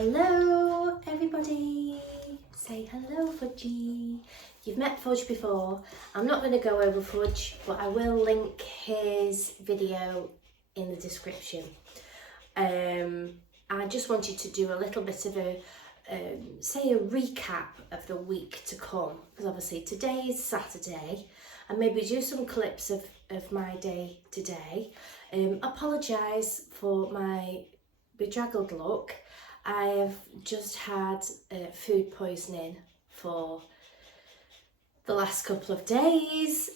Hello everybody, say hello Fudgy. You've met Fudge before. I'm not going to go over Fudge, but I will link his video in the description. I just wanted to do a little bit of a say a recap of the week to come, because obviously today is Saturday, and maybe do some clips of my day today. Apologise for my bedraggled look. I have just had food poisoning for the last couple of days.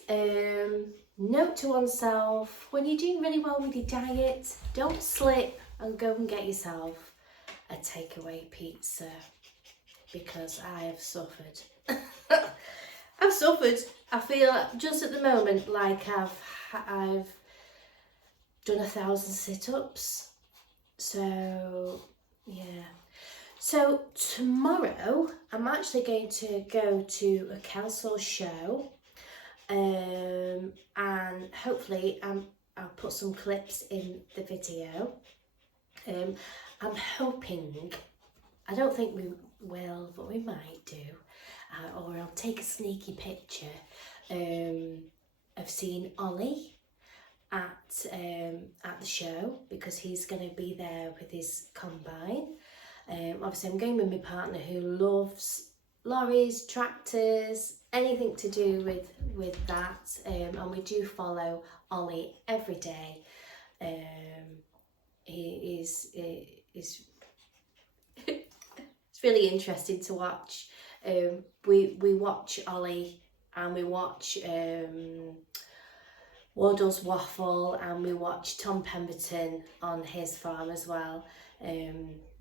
Note to oneself, when you're doing really well with your diet, don't slip and go and get yourself a takeaway pizza, because I have suffered. I've suffered. I feel just at the moment like I've done 1,000 sit-ups. So yeah. So tomorrow I'm actually going to go to a council show, and hopefully I'll put some clips in the video. I'm hoping, I don't think we will, but we might do, or I'll take a sneaky picture of seeing Ollie at the show, because he's going to be there with his combine. Obviously I'm going with my partner who loves lorries, tractors, anything to do with that, and we do follow Ollie every day. He is it's really interesting to watch. We watch Ollie, and we watch Wardle's Waffle, and we watch Tom Pemberton on his farm as well.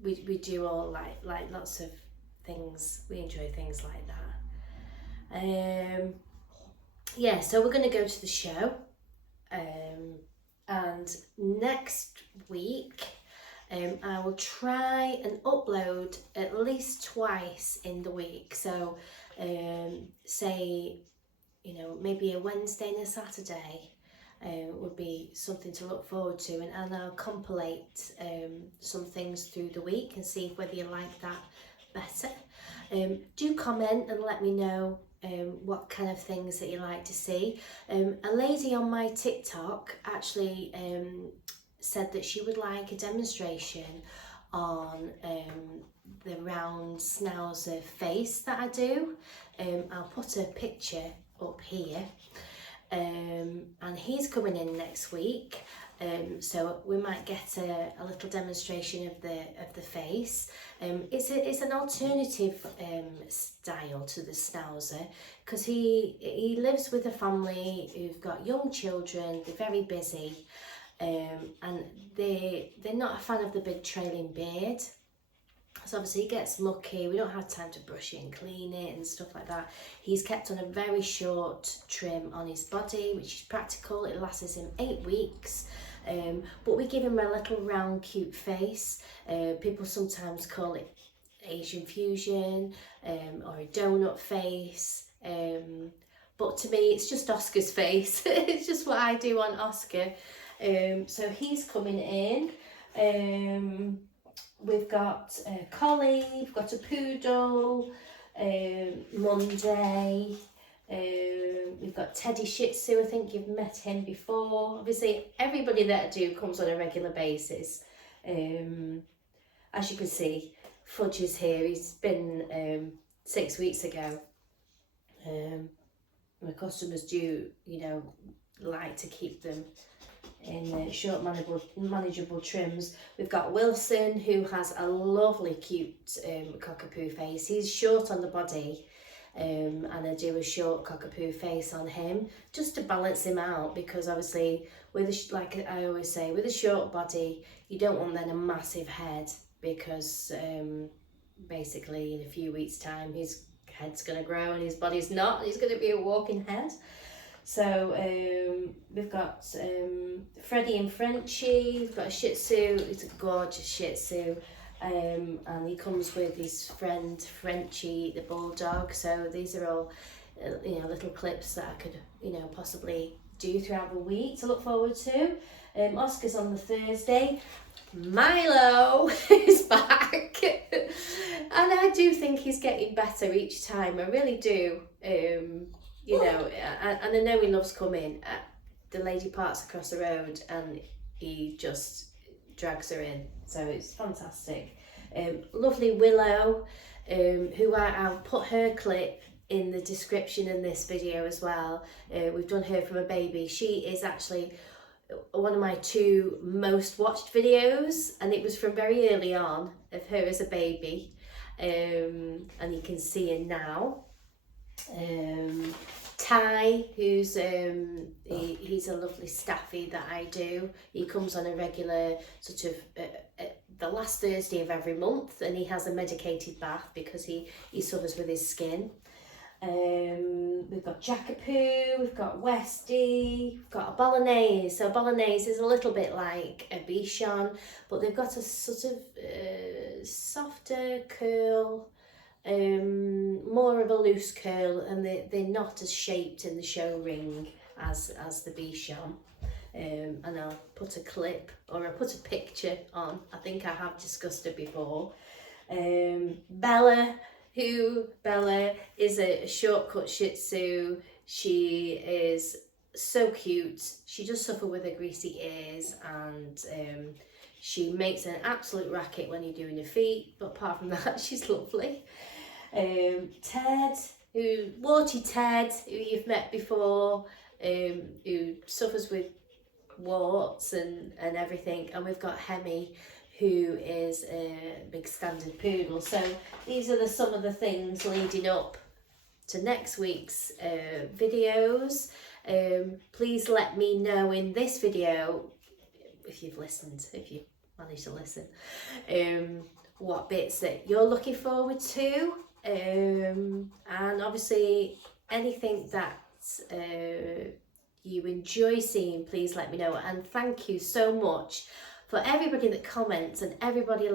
We do all like lots of things. We enjoy things like that. Yeah, so we're going to go to the show, and next week I will try and upload at least twice in the week. So say, you know, maybe a Wednesday and a Saturday would be something to look forward to, and I'll compilate some things through the week and see whether you like that better. Do comment and let me know what kind of things that you like to see. A lady on my TikTok actually said that she would like a demonstration on the round schnauzer face that I do. I'll put a picture up here. And he's coming in next week, so we might get a little demonstration of the face. It's an alternative style to the schnauzer, because he lives with a family who've got young children. They're very busy, and they're not a fan of the big trailing beard. So obviously he gets mucky, we don't have time to brush it and clean it and stuff like that. He's kept on a very short trim on his body, which is practical. It lasts him 8 weeks. But we give him a little round cute face. People sometimes call it Asian fusion, or a donut face. But to me it's just Oscar's face. It's just what I do on Oscar. So he's coming in. We've got a collie, we've got a poodle, Monday, we've got Teddy Shih Tzu. I think you've met him before. Obviously everybody that I do comes on a regular basis. As you can see, Fudge is here. He's been 6 weeks ago. My customers do, you know, like to keep them in short manageable trims. We've got Wilson, who has a lovely cute cockapoo face. He's short on the body, and I do a short cockapoo face on him just to balance him out, because obviously with like I always say, with a short body you don't want then a massive head, because basically in a few weeks time his head's going to grow and his body's not. He's going to be a walking head. So we've got Freddie and Frenchie. We've got a Shih Tzu. It's a gorgeous Shih Tzu, and he comes with his friend Frenchie the bulldog. So these are all you know, little clips that I could, you know, possibly do throughout the week to look forward to. Oscar's on the Thursday. Milo is back. And I do think he's getting better each time. I really do. You know, and I know he loves coming. The lady parks across the road and he just drags her in. So it's fantastic. Lovely Willow, who I'll put her clip in the description in this video as well. We've done her from a baby. She is actually one of my 2 most watched videos, and it was from very early on of her as a baby, and you can see her now. Ty, who's he's a lovely staffy that I do. He comes on a regular sort of the last Thursday of every month, and he has a medicated bath because he suffers with his skin. We've got Jackapoo, we've got Westy, we've got a Bolognese. So Bolognese is a little bit like a Bichon, but they've got a sort of softer curl, more of a loose curl, and they're not as shaped in the show ring as the Bichon. And I'll put a clip, or I'll put a picture on. I think I have discussed her before. Bella is a shortcut Shih Tzu. She is so cute. She does suffer with her greasy ears, and she makes an absolute racket when you're doing her feet, but apart from that, she's lovely. Ted, Warty Ted, who you've met before, who suffers with warts and everything, and we've got Hemi, who is a big standard poodle. So these are some of the things leading up to next week's videos. Please let me know in this video, if you've listened, if you managed to listen, what bits that you're looking forward to, and obviously anything that you enjoy seeing, please let me know. And thank you so much for everybody that comments and everybody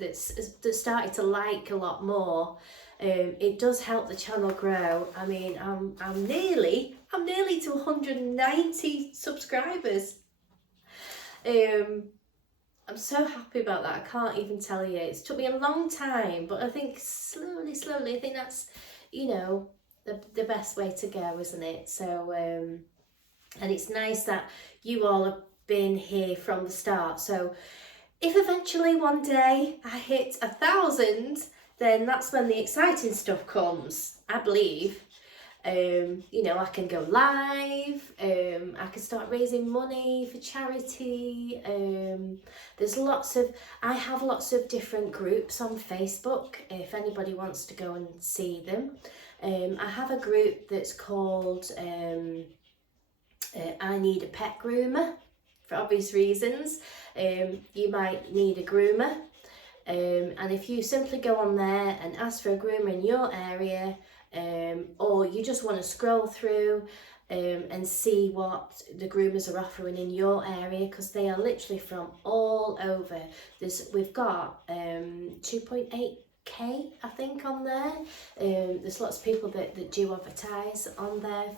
that's started to like a lot more. It does help the channel grow. I mean, I'm nearly to 190 subscribers. I'm so happy about that. I can't even tell you. It's took me a long time, but I think slowly, I think that's, you know, the best way to go, isn't it? So, and it's nice that you all have been here from the start. So if eventually one day I hit 1,000, then that's when the exciting stuff comes, I believe. You know, I can go live, I can start raising money for charity. I have lots of different groups on Facebook if anybody wants to go and see them. I have a group that's called I Need a Pet Groomer, for obvious reasons. You might need a groomer, and if you simply go on there and ask for a groomer in your area, or you just want to scroll through and see what the groomers are offering in your area, because they are literally from all over. We've got 2.8k I think on there. There's lots of people that do advertise on there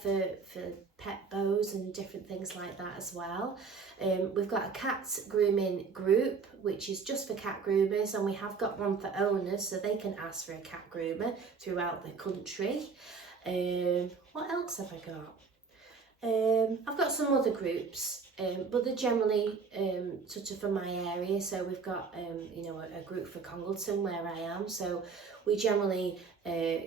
for pet bows and different things like that as well. We've got a cat grooming group which is just for cat groomers, and we have got one for owners so they can ask for a cat groomer throughout the country. What else have I got? I've got some other groups, but they're generally sort of for my area. So we've got you know, a group for Congleton where I am, so we generally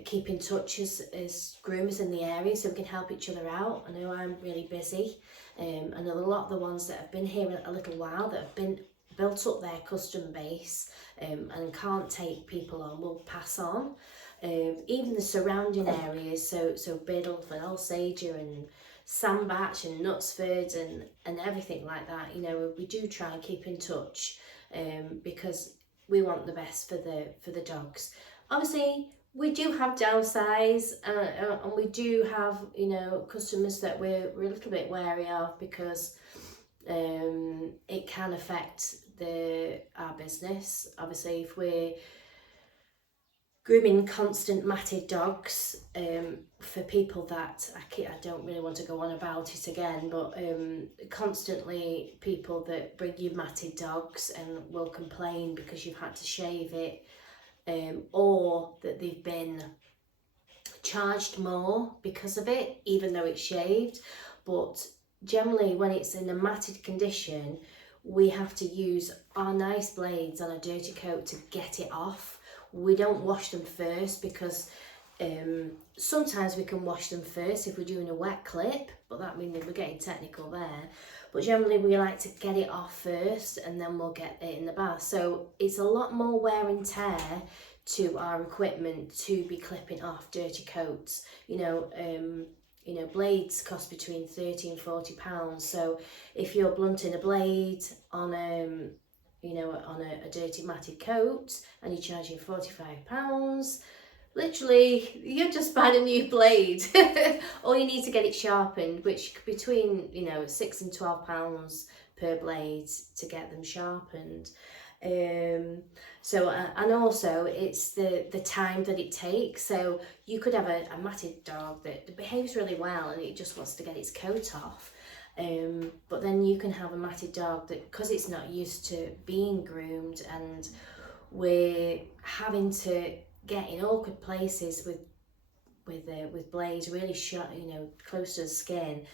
keep in touch as groomers in the area so we can help each other out. I know I'm really busy, and a lot of the ones that have been here a little while, that have been built up their custom base and can't take people on, will pass on. Even the surrounding areas, so Biddulph and Alsager and Sandbach and Knutsford and everything like that, you know, we do try and keep in touch, because we want the best for the dogs. Obviously we do have downsides, and we do have, you know, customers that we're a little bit wary of, because it can affect our business. Obviously if we're grooming constant matted dogs, for people that I don't really want to go on about it again, but constantly people that bring you matted dogs and will complain because you've had to shave it, or that they've been charged more because of it, even though it's shaved. But generally when it's in a matted condition, we have to use our nice blades on a dirty coat to get it off. We don't wash them first because sometimes we can wash them first if we're doing a wet clip, but that means we're getting technical there. But generally we like to get it off first and then we'll get it in the bath. So it's a lot more wear and tear to our equipment to be clipping off dirty coats. You know, blades cost between £30 and £40. So if you're blunting a blade on on a dirty matted coat and you're charging £45, literally you're just buying a new blade. Or you need to get it sharpened, which between £6 and £12 per blade to get them sharpened. So and also it's the time that it takes. So you could have a matted dog that behaves really well and it just wants to get its coat off, but then you can have a matted dog that, because it's not used to being groomed, and we're having to get in awkward places with blades really shut, close to the skin.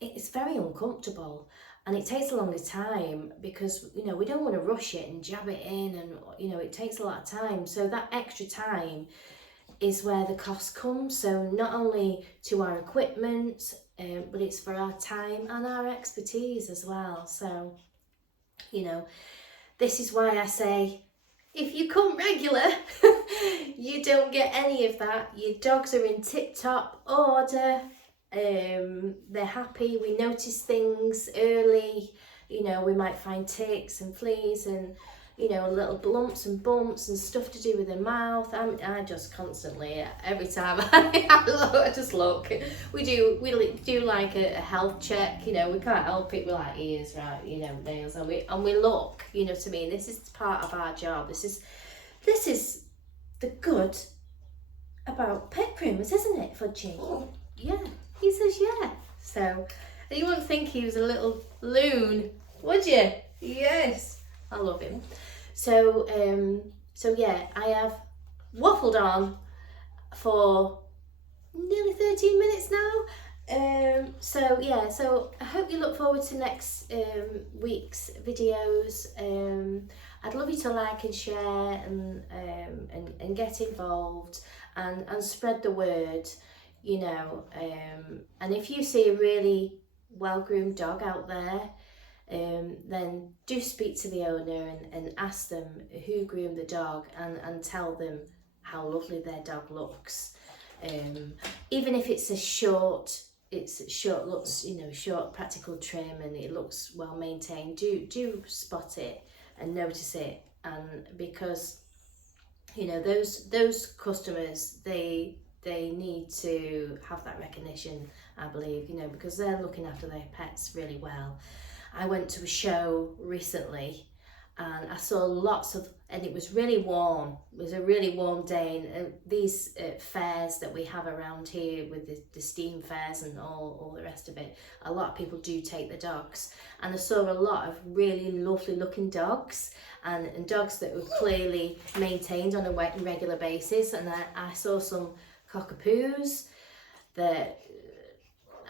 It's very uncomfortable. And it takes a longer time because, we don't want to rush it and jab it in, and, it takes a lot of time. So that extra time is where the cost comes. So not only to our equipment, but it's for our time and our expertise as well. So, this is why I say, if you come regular, you don't get any of that. Your dogs are in tip-top order. They're happy. We notice things early. We might find ticks and fleas and little lumps and bumps and stuff to do with their mouth. I just constantly, every time I just look. We do like a health check. We can't help it with our ears, right? Nails, and we look. To me, this is part of our job. This is the good about pet groomers, isn't it, Fudgy? Yeah. He says yeah. So you wouldn't think he was a little loon, would you? Yes. I love him. So yeah, I have waffled on for nearly 13 minutes now. So I hope you look forward to next week's videos. I'd love you to like and share and get involved and spread the word. And if you see a really well-groomed dog out there, then do speak to the owner and ask them who groomed the dog, and tell them how lovely their dog looks. Even if it's short looks, short practical trim and it looks well maintained, do spot it and notice it. And because those customers, they need to have that recognition, I believe, because they're looking after their pets really well. I went to a show recently and I saw lots of, and it was really warm. It was a really warm day, and these fairs that we have around here with the steam fairs and all the rest of it, a lot of people do take the dogs, and I saw a lot of really lovely looking dogs and dogs that were clearly maintained on a regular basis. And I saw some cockapoos that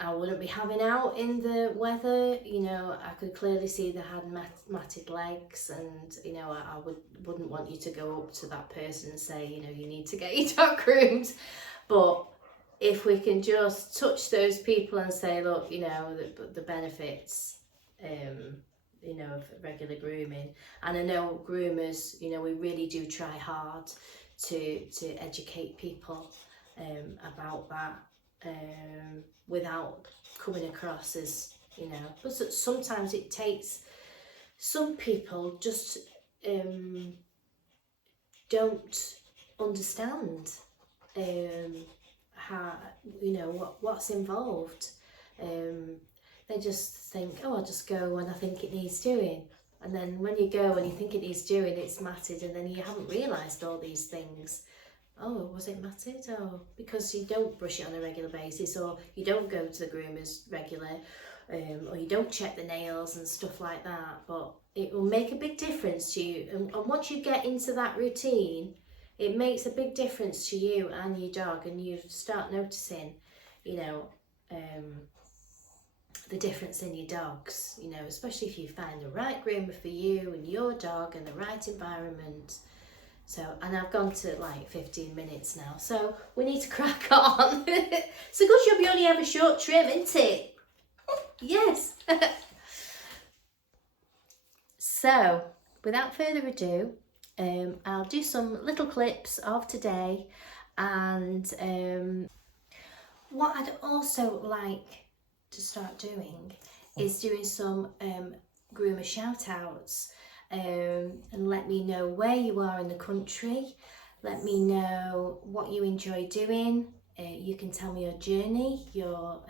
I wouldn't be having out in the weather. I could clearly see they had matted legs, and I wouldn't want you to go up to that person and say, you need to get your dog groomed. But if we can just touch those people and say, look, the benefits of regular grooming. And I know groomers, we really do try hard to educate people about that, without coming across as, but sometimes it takes, some people just don't understand how, what's involved. They just think, oh, I'll just go when I think it needs doing, And then when you go and you think it needs doing, it's matted, and then you haven't realised all these things. Oh, was it matted? Oh, because you don't brush it on a regular basis, or you don't go to the groomers regular, or you don't check the nails and stuff like that. But it will make a big difference to you. And once you get into that routine, it makes a big difference to you and your dog, and you start noticing, you know, the difference in your dogs, you know, especially if you find the right groomer for you and your dog and the right environment. So, and I've gone to like 15 minutes now, so we need to crack on. It's a good job you only have a short trim, isn't it? Yes. So, without further ado, I'll do some little clips of today, and what I'd also like to start doing is doing some groomer shout outs, and let me know where you are in the country, let me know what you enjoy doing. You can tell me your journey, your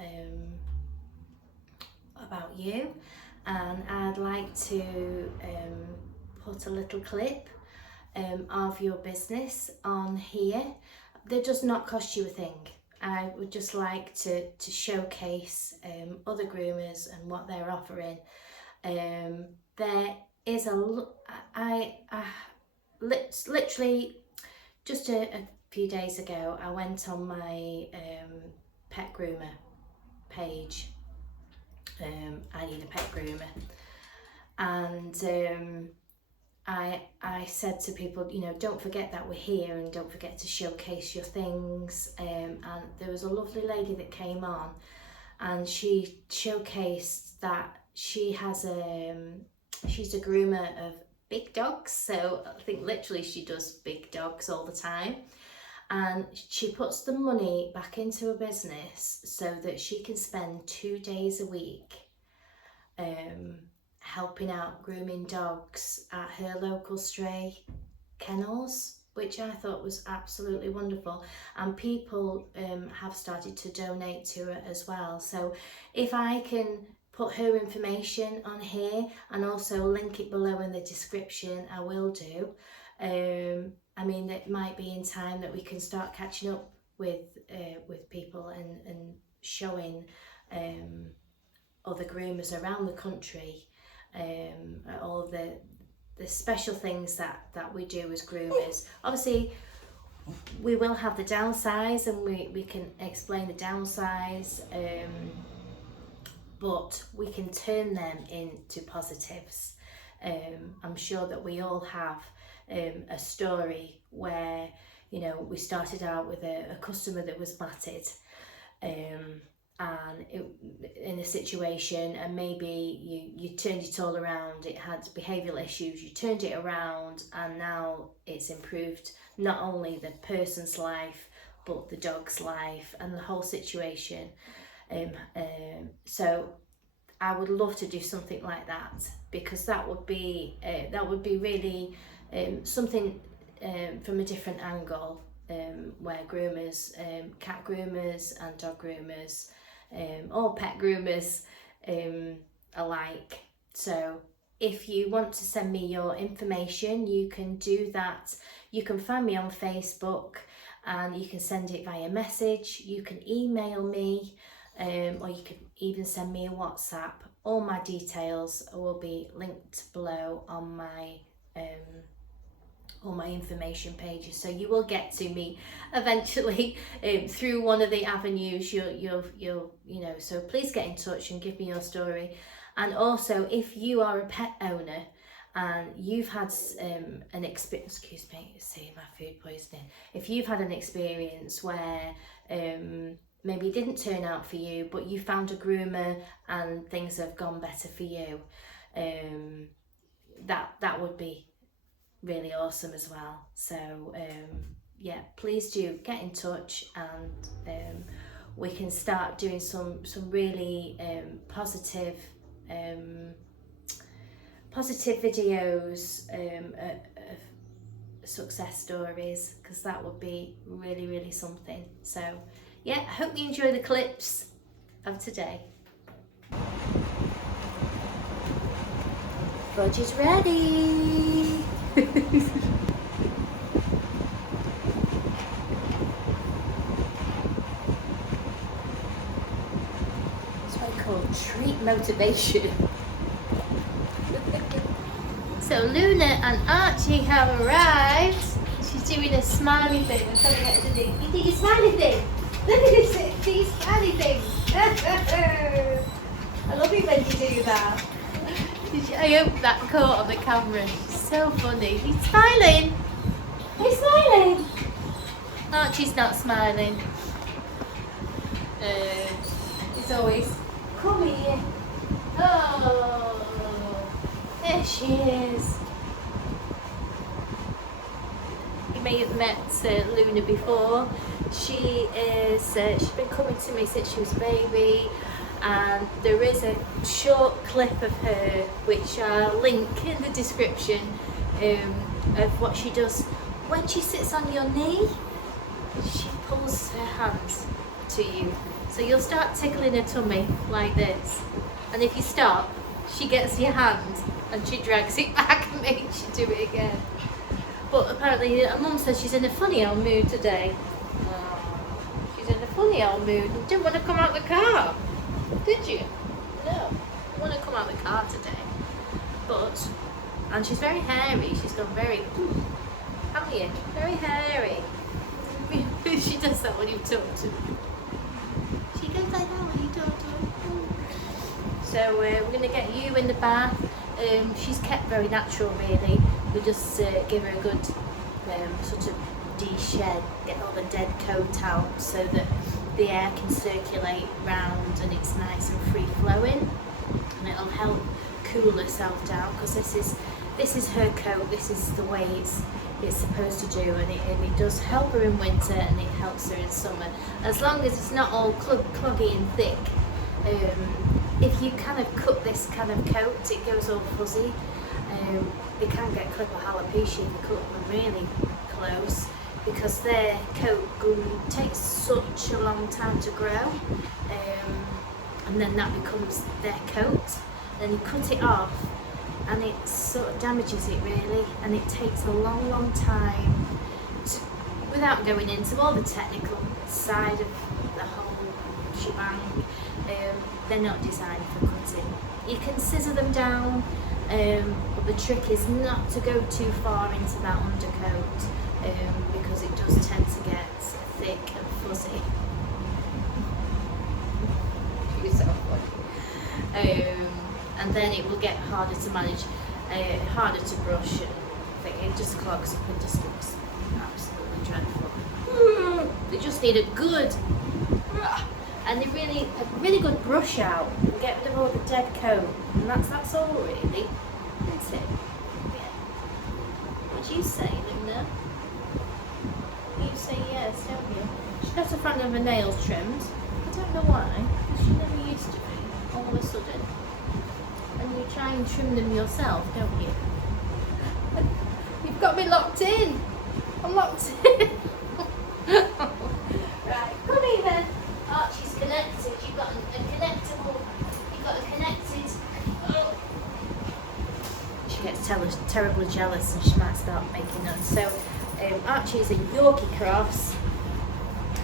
about you, and I'd like to put a little clip of your business on here. That does not cost you a thing. I would just like to showcase other groomers and what they're offering. There is literally just a few days ago, I went on my pet groomer page. I need a pet groomer, and I said to people, you know, don't forget that we're here, and don't forget to showcase your things. And there was a lovely lady that came on, and she showcased that she has she's a groomer of big dogs. So I think literally she does big dogs all the time, and she puts the money back into a business so that she can spend 2 days a week helping out grooming dogs at her local stray kennels, which I thought was absolutely wonderful. And people have started to donate to her as well. So if I can put her information on here and also link it below in the description, I will do. I mean, it might be in time that we can start catching up with people and showing other groomers around the country all of the special things that we do as groomers. Obviously, we will have the downsides, and we can explain the downsides, but we can turn them into positives. I'm sure that we all have a story where, you know, we started out with a customer that was matted, and in a situation, and maybe you turned it all around. It had behavioural issues, you turned it around, and now it's improved not only the person's life but the dog's life and the whole situation. So I would love to do something like that, because that would be really something from a different angle, where groomers, cat groomers and dog groomers, or pet groomers alike. So if you want to send me your information, you can do that. You can find me on Facebook, and you can send it via message. You can email me, or you can even send me a WhatsApp. All my details will be linked below on my all my information pages, so you will get to me eventually through one of the avenues. You'll you know, so please get in touch and give me your story. And also, if you are a pet owner and you've had an experience, excuse me, see my food poisoning, if you've had an experience where maybe it didn't turn out for you, but you found a groomer and things have gone better for you, that would be really awesome as well. So yeah, please do get in touch, and we can start doing some really positive videos of success stories, because that would be really something. So yeah, I hope you enjoy the clips of today. Fudge is ready. That's what I call treat motivation. So Luna and Archie have arrived. She's doing a smiley thing. I'm trying to get her to do. You did a smiley thing. Look at this, these smiley things. I love it when you do that. I hope that caught on the camera. She's so funny. He's smiling. He's smiling. Archie's not smiling. It's always, come here. Oh, there she is. You may have met Luna before. She's been coming to me since she was a baby, and there is a short clip of her which I'll link in the description of what she does when she sits on your knee. She pulls her hands to you, so you'll start tickling her tummy like this, and if you stop, she gets your hand and she drags it back and makes you do it again. But apparently her mum says she's in a funny old mood today. She's in a funny old mood and didn't want to come out the car, did you? No, didn't want to come out the car today. But, and she's very hairy. She's gone very, haven't you? Very hairy. She does that when you talk to her. She goes like that when you talk to her. So we're going to get you in the bath. She's kept very natural, really. We just give her a good sort of de-shed, get all the dead coat out so that the air can circulate round and it's nice and free flowing, and it'll help cool herself down, because this is her coat. This is the way it's supposed to do, and it does help her in winter and it helps her in summer, as long as it's not all cloggy and thick. If you kind of cut this kind of coat, it goes all fuzzy. They can get clip or alopecia if you cut them really close, because their coat takes such a long time to grow, and then that becomes their coat. Then you cut it off and it sort of damages it really, and it takes a long time without going into all the technical side of the whole shebang. They're not designed for cutting. You can scissor them down, but the trick is not to go too far into that undercoat, because it does tend to get thick and fuzzy. You're so funny. And then it will get harder to manage, harder to brush, and it just clogs up and just looks absolutely dreadful. They just need a good, and a really good brush out and get rid of all the dead coat, and that's all really, isn't it? Yeah. What do you say, Luna? You say yes, don't you? She has to find her nails trimmed. I don't know why, because she never used to be, all of a sudden. And you try and trim them yourself, don't you? You've got me locked in. I'm locked in. Right, come here then. Archie's connected. You've got a connected. Oh. She gets terribly jealous and she might start making none. So Archie's a Yorkie cross,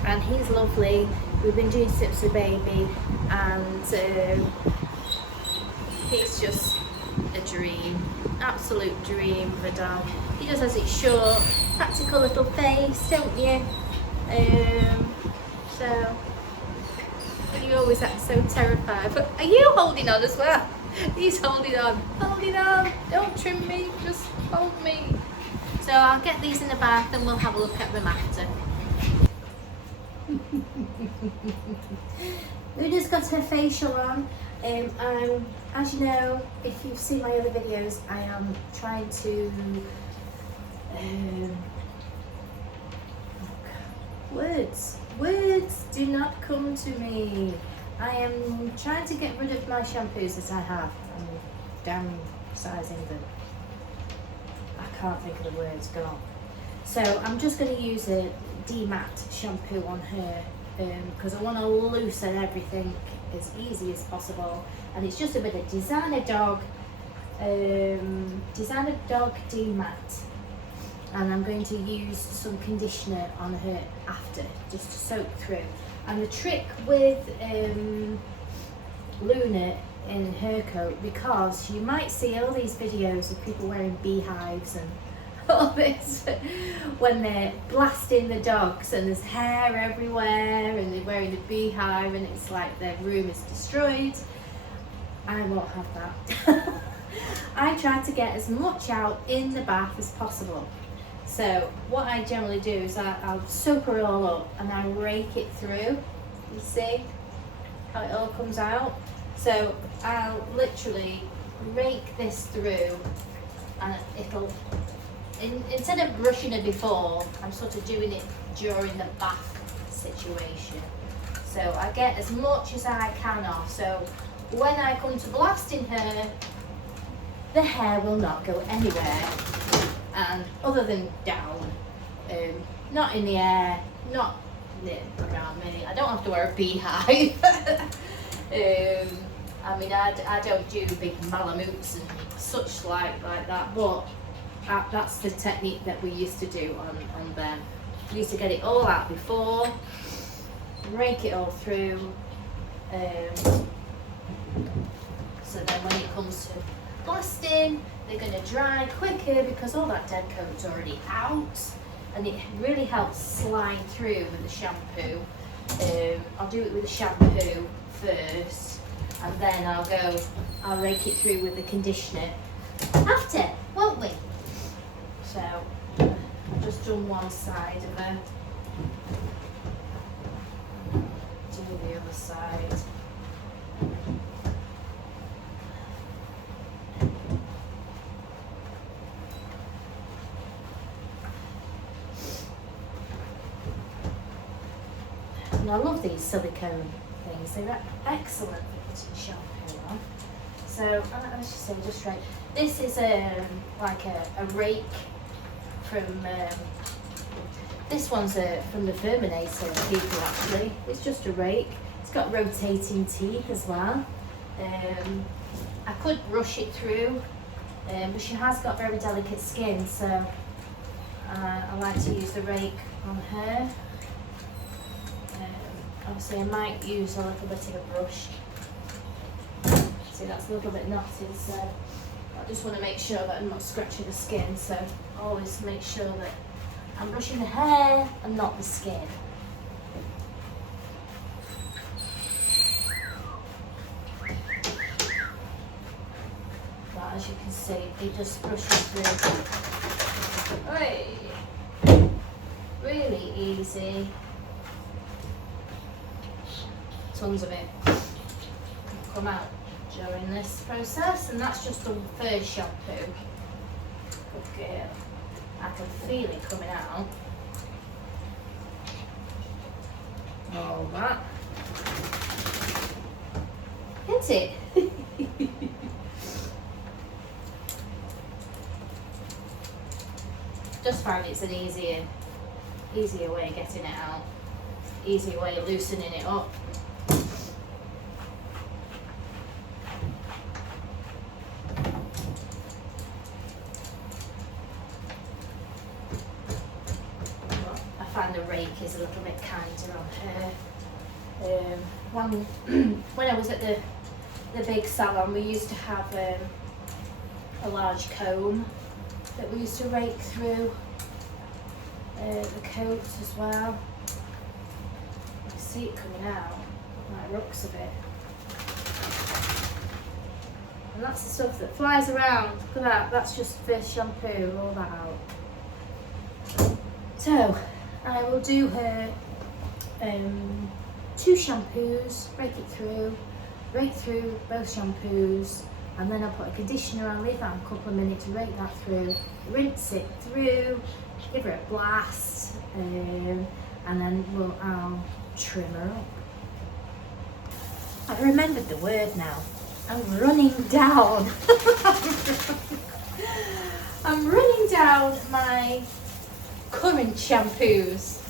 and he's lovely. We've been doing sips with baby, and he's just a dream, absolute dream of a dog. He just has its short, practical little face, don't you? So, and you always act so terrified. But are you holding on as well? He's holding on. Holding on. Don't trim me, just hold me. So I'll get these in the bath and we'll have a look at them after. Luna's got her facial on. As you know, if you've seen my other videos, I am trying to words do not come to me. I am trying to get rid of my shampoos that I have. I'm downsizing them. I can't think of the words, gone. So I'm just going to use a de Matt shampoo on her, because I want to loosen everything as easy as possible. And it's just a bit of DezynaDog DezynaDog de Matt, and I'm going to use some conditioner on her after, just to soak through. And the trick with Luna in her coat, because you might see all these videos of people wearing beehives and all this when they're blasting the dogs and there's hair everywhere and they're wearing a beehive and it's like their room is destroyed. I won't have that. I try to get as much out in the bath as possible. So what I generally do is I'll soak her all up and I rake it through. You see how it all comes out? So I'll literally rake this through, and it'll, instead of brushing it before, I'm sort of doing it during the bath situation. So I get as much as I can off. So when I come to blasting her, the hair will not go anywhere, and other than down, not in the air, not around me. I don't have to wear a beehive. I mean, I don't do big malamutes and such like that, but that's the technique that we used to do on them. We used to get it all out before, rake it all through, so then when it comes to blasting, they're going to dry quicker because all that dead coat's already out, and it really helps slide through with the shampoo. I'll do it with the shampoo first, and then I'll rake it through with the conditioner after, won't we? So I've just done one side of her. Do the other side. And I love these silicone things. They're excellent for putting shampoo on. So let's just say, just right. This is like a rake from. This one's from the Verminator people actually. It's just a rake. It's got rotating teeth as well. I could brush it through, but she has got very delicate skin, so I like to use the rake on her. Obviously I might use a little bit of a brush. See, that's a little bit knotted, so I just want to make sure that I'm not scratching the skin, so always make sure that I'm brushing the hair and not the skin. But as you can see, it just brushes through. Hey. Really easy. Tons of it come out during this process, and that's just the first shampoo. Okay, I can feel it coming out. All that, isn't it? Just find it's an easier way of getting it out, easier way of loosening it up. The rake is a little bit kinder on her. When I was at the big salon, we used to have a large comb that we used to rake through the coats as well. You can see it coming out like rocks of it. And that's the stuff that flies around. Look at that, that's just first shampoo, all that out. So I will do her 2 shampoos, rake through both shampoos, and then I'll put a conditioner on, leave that a couple of minutes, rake that through, rinse it through, give her a blast, and then I'll trim her up. I remembered the word now. I'm running down. I'm running down my current shampoos.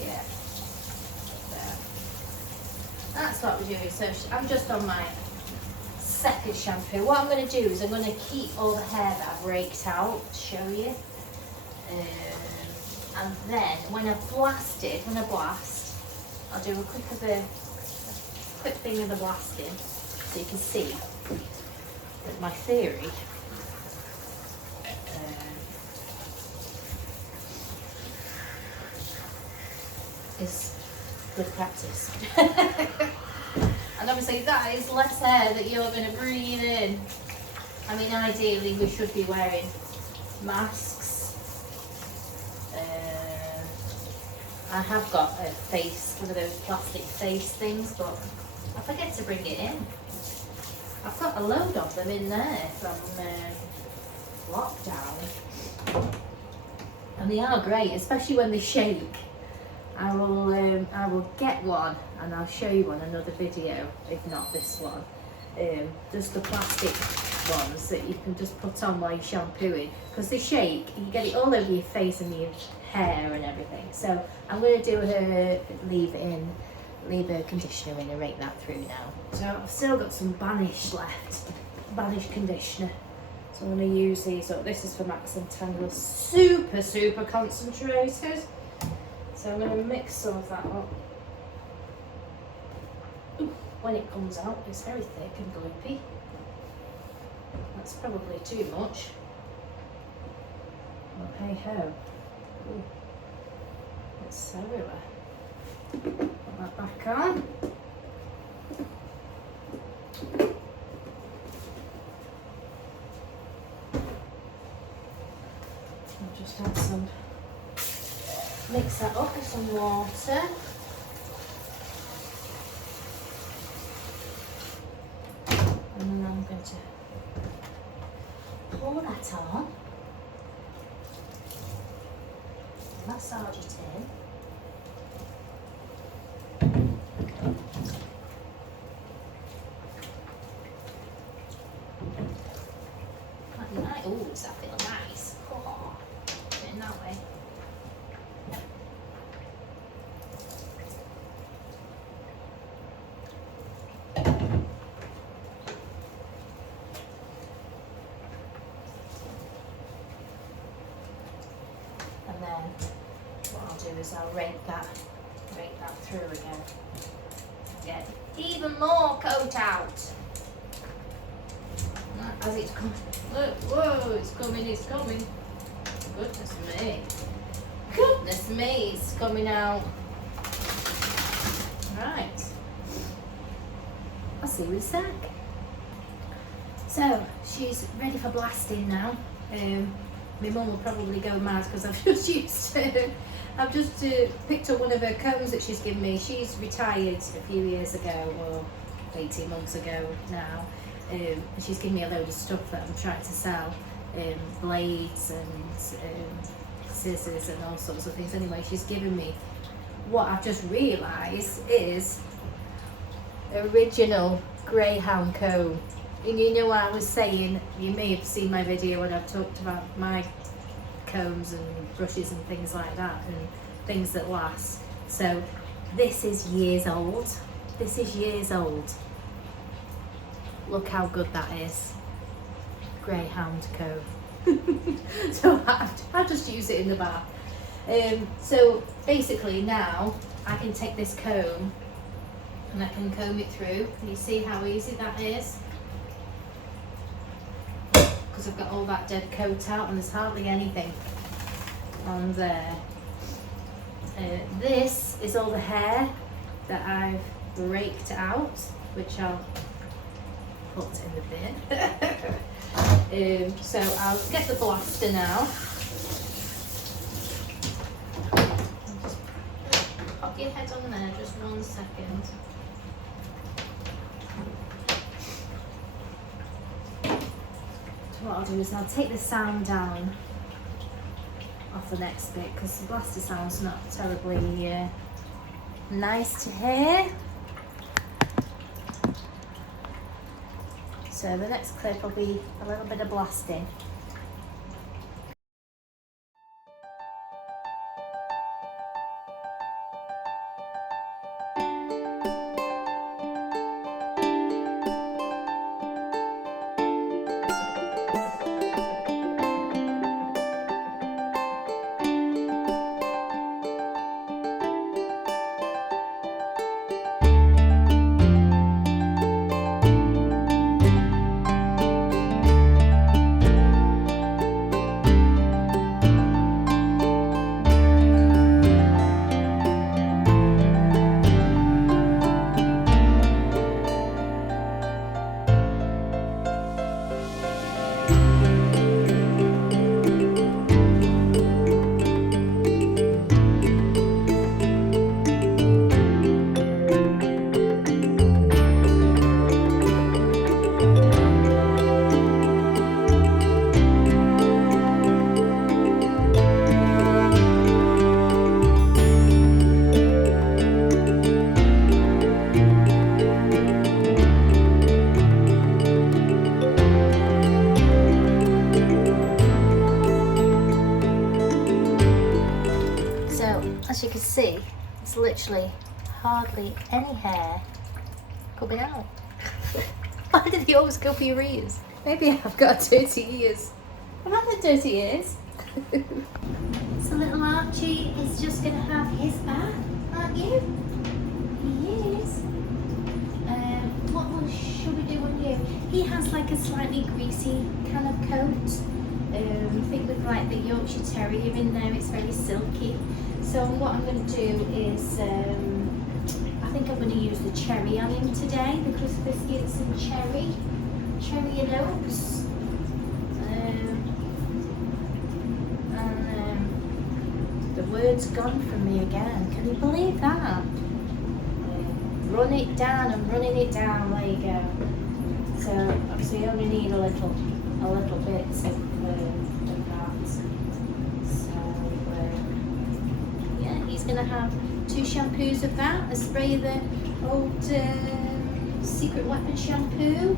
Yeah, that's what we're doing. So I'm just on my second shampoo. What I'm going to do is I'm going to keep all the hair that I've raked out to show you. And then when I blast, I'll do a quick thing of the blasting so you can see that my theory is good practice. And obviously that is less hair that you're going to breathe in. I mean, ideally we should be wearing masks. I have got a face, one of those plastic face things, but I forget to bring it in. I've got a load of them in there from lockdown. And they are great, especially when they shake. I will get one and I'll show you on another video, if not this one. Just the plastic ones that you can just put on while you're shampooing, because they shake, you get it all over your face and your hair and everything. So I'm going to do leave a conditioner in and rake that through now. So I've still got some Banish left, Banish conditioner. So I'm going to use these up. This is for Max and Tangle, super concentrated. So I'm going to mix some of that up. Ooh, when it comes out, it's very thick and gloopy. That's probably too much. Well, hey ho. Ooh, it's everywhere. Put that back on. I'll just add some. Mix that up with some water. And then I'm going to pour that on. Massage it in. Quite nice. Oh, does that feel nice? Oh, in that way. And then what I'll do is I'll rake that through again. Get even more coat out. As it's coming. Look, whoa, it's coming. Goodness me, it's coming out. Right. I'll see you in a sec. So, she's ready for blasting now. My mum will probably go mad because I've just picked up one of her combs that she's given me. She's retired a few years ago, or 18 months ago now. And she's given me a load of stuff that I'm trying to sell. Blades and scissors and all sorts of things. Anyway, she's given me what I've just realised is original Greyhound comb. And you know what I was saying, you may have seen my video when I've talked about my combs and brushes and things like that, and things that last. So this is years old. Look how good that is. Greyhound comb. So I'll just use it in the bath. So basically now I can take this comb and I can comb it through. Can you see how easy that is? Because I've got all that dead coat out and there's hardly anything on there. This is all the hair that I've raked out, which I'll put in the bin. So I'll get the blaster now. Just pop your head on there, just 1 second. What I'll do is I'll take the sound down off the next bit because the blaster sound's not terribly nice to hear. So the next clip will be a little bit of blasting. There's literally hardly any hair coming out. Why did you always go for your ears? Maybe I've got dirty ears. I've had the dirty ears. So little Archie is just going to have his bath, aren't you? He is. Should we do on you? He has like a slightly greasy kind of coat. I think with like the Yorkshire Terrier in there, it's very silky. So what I'm going to do is, I think I'm going to use the cherry on him today, the Chris Christensen cherry and oats. The word's gone from me again. Can you believe that? Run it down and running it down. There you go. So obviously you only need a little bit of that. So yeah, he's gonna have 2 shampoos of that. A spray of the old Secret Weapon shampoo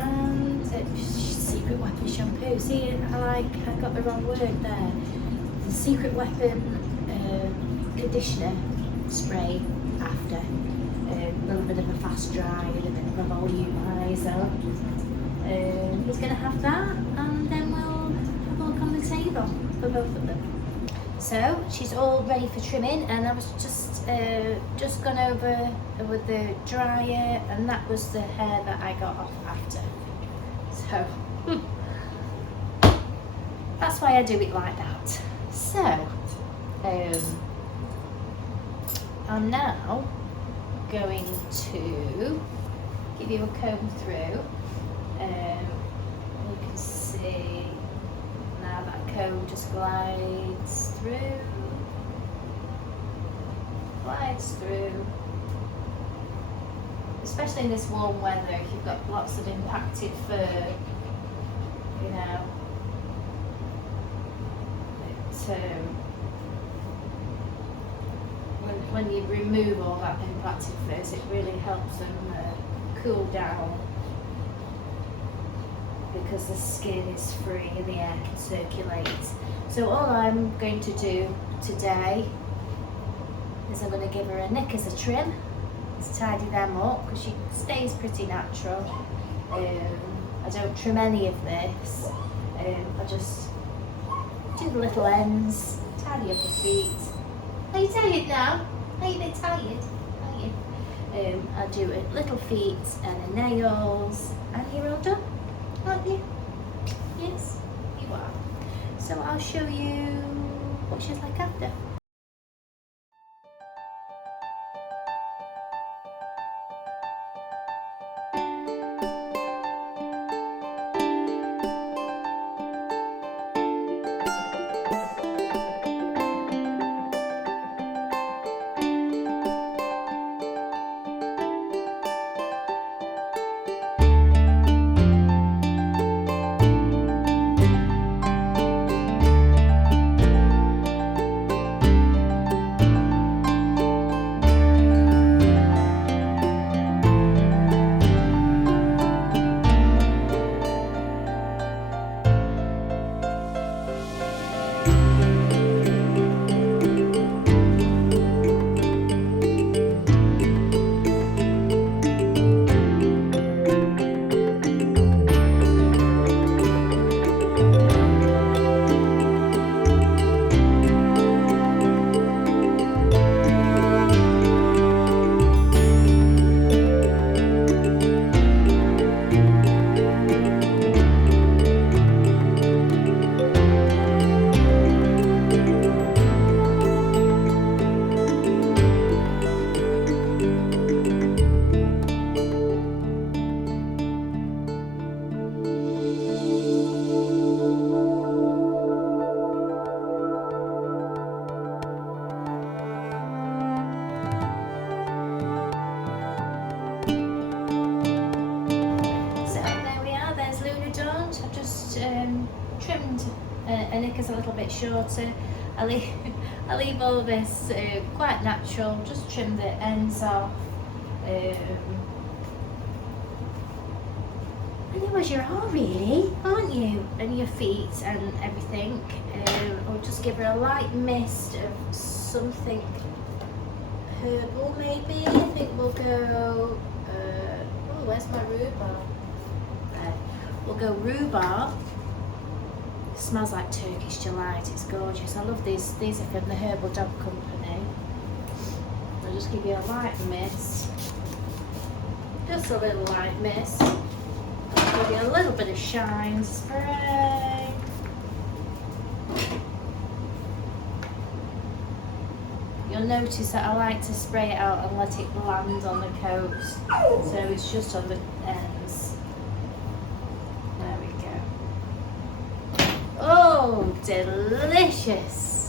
and Secret Weapon shampoo. See, I got the wrong word there. The Secret Weapon conditioner spray after. A little bit of a fast dry and a bit of a volumizer. He's going to have that, and then we'll have a look on the table for both of them. So she's all ready for trimming, and I was just gone over with the dryer, and that was the hair that I got off after. So that's why I do it like that. So I'm now going to give you a comb through. You can see now that comb just glides through, especially in this warm weather. If you've got lots of impacted fur, you know, when you remove all that impacted furs, it really helps them cool down, because the skin is free and the air can circulate. So all I'm going to do today is I'm going to give her a nick as a trim, to tidy them up, because she stays pretty natural. I don't trim any of this. I just do the little ends, tidy up the feet. Are you tired now? Are you a bit tired? Are you? I'll do little feet and the nails, and you're all done, aren't you? Yes, you are. So I'll show you what she's like after. Trimmed a nick is a little bit shorter. I leave all this quite natural, just trim the ends off. And you as you are really, aren't you? And your feet and everything. I'll just give her a light mist of something herbal maybe. I think we'll go, oh, where's my rhubarb? There. We'll go rhubarb. It smells like Turkish delight, it's gorgeous. I love these are from the Herbal Dog Company. I'll just give you a light mist. Just a little light mist. Give you a little bit of shine spray. You'll notice that I like to spray it out and let it land on the coat, so it's just on the ends. There we go. Oh, delicious!